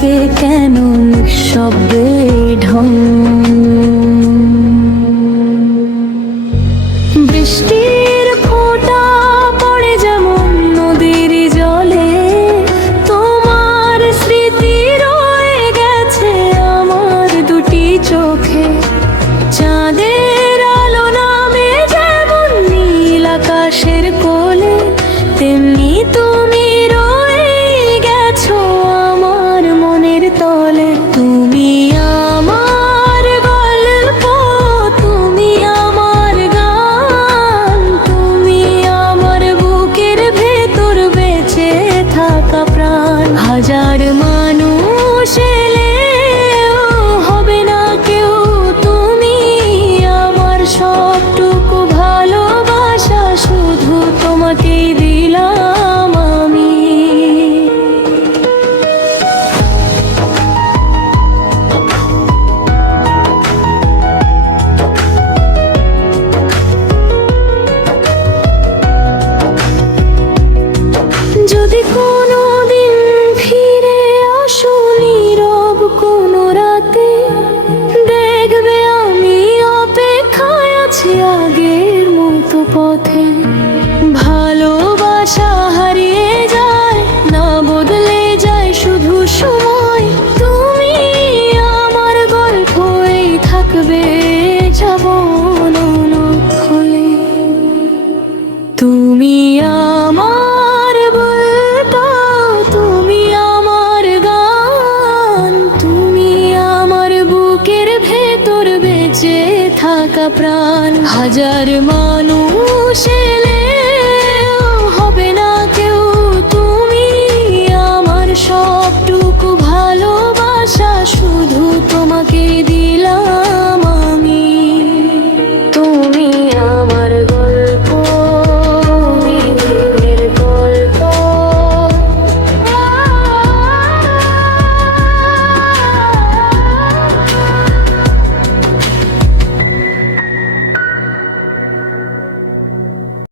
থাকে কেন নিঃশব্দে ঢং। বৃষ্টির ফোঁটা পড়ে যেমন নদীর জলে, তোমার স্মৃতি রয়ে গেছে আমার দুটি চোখে। চাঁদের আলো নামে যেমন নীল আকাশের কোলে, তেমনি তুমি রয়ে গেছো আমার মনের তলে। তুমি আমার গল্প, তুমি আমার গান, তুমি আমার বুকের ভেতর বেঁচে থাকা প্রাণ। হাজার মানুষ এলেও হবে না কেউ তুমি আমার সবটুকু ভালোবাসা শুধু তোমাকেই দিলাম আমি। যদি কোনো দিন ফিরে আসো নীরব কোনো রাতে, দেখবে আমি অপেক্ষায় আছি আগের মতো পথে। ভালোবাসা হারিয়ে যায় না, বদলে যায় শুধু সময়। তুমি আমার গল্পই থাকবে জীবন হলে। তুমি আমার বলতো, তুমি আমার গান, তুমি আমার বুকের ভেতর বেঁচে থাকা প্রাণ। হাজার মানুষ এলে